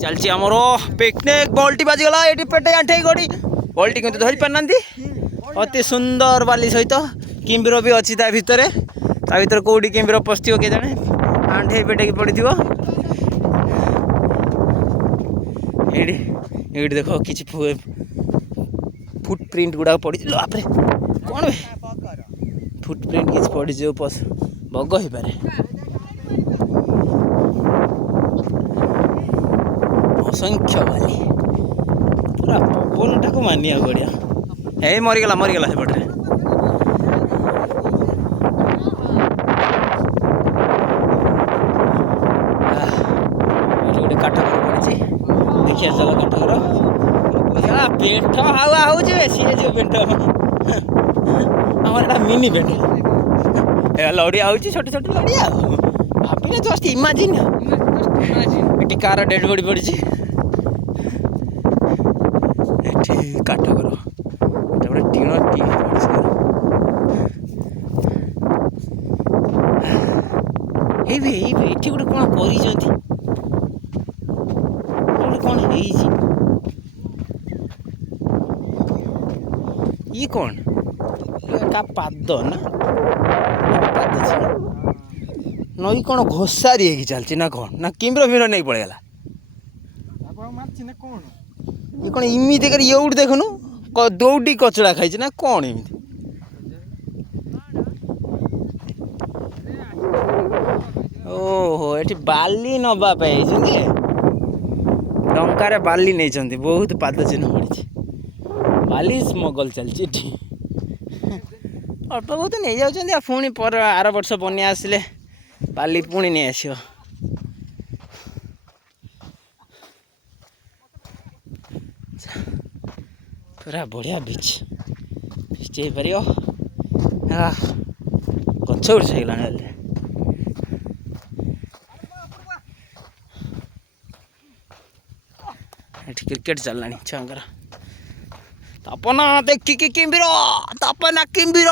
चलची आमर पिकनिक बल्टी बाजीगला ये पेटे आंठे गोड़ी बल्टी किंतु धरी पार ना अति सुंदर बाली सहित किम्बीर भी अच्छी भितर कौटी किम्बीर पशि किए जाने आंठे पेटे की पड़ी ये देख कि फुटप्रिंट गुड़ा पड़ी बापरे कौन फुटप्रिंट किसी पड़ी बग हो पारे असंख्य बाली पूरा पवन टाक मानिया बढ़िया हे मरीगला मरीगला सेपटे गोटे काठघर पड़ी देखिए चल काठघर पेंट हावा हो सी जो पेंट आमर मिनी पेंट लड़िया हो छोटे छोटे लड़िया भाभी जस्ट इमाजिन ये कार डेड बॉडी पड़ी काठघर गोटे टीण ये गोटे कौन कर कौन ये कौन का पाद ना नई कौन घोषारी है चलती ना कौन ना किम्बीर फिर नहीं पड़ेगा ये कौन इमिति कर ये देखुनु दौड़ी कचड़ा खाई ना कौन इमिति ओहो ये बाली नवापे टंकार बाली नहीं बहुत पाद चिन्ह पड़ी बाली स्मगल चलती अल्प बहुत नहीं जाऊँ पुणी पर आर वर्ष बनिया आसिले बाली पुणी नहीं आस पूरा बढ़िया बीच बीच पार गच उड़ गला क्रिकेट चलना छुआंकर तपना देखिकी किम्बीर तपना किम्बीर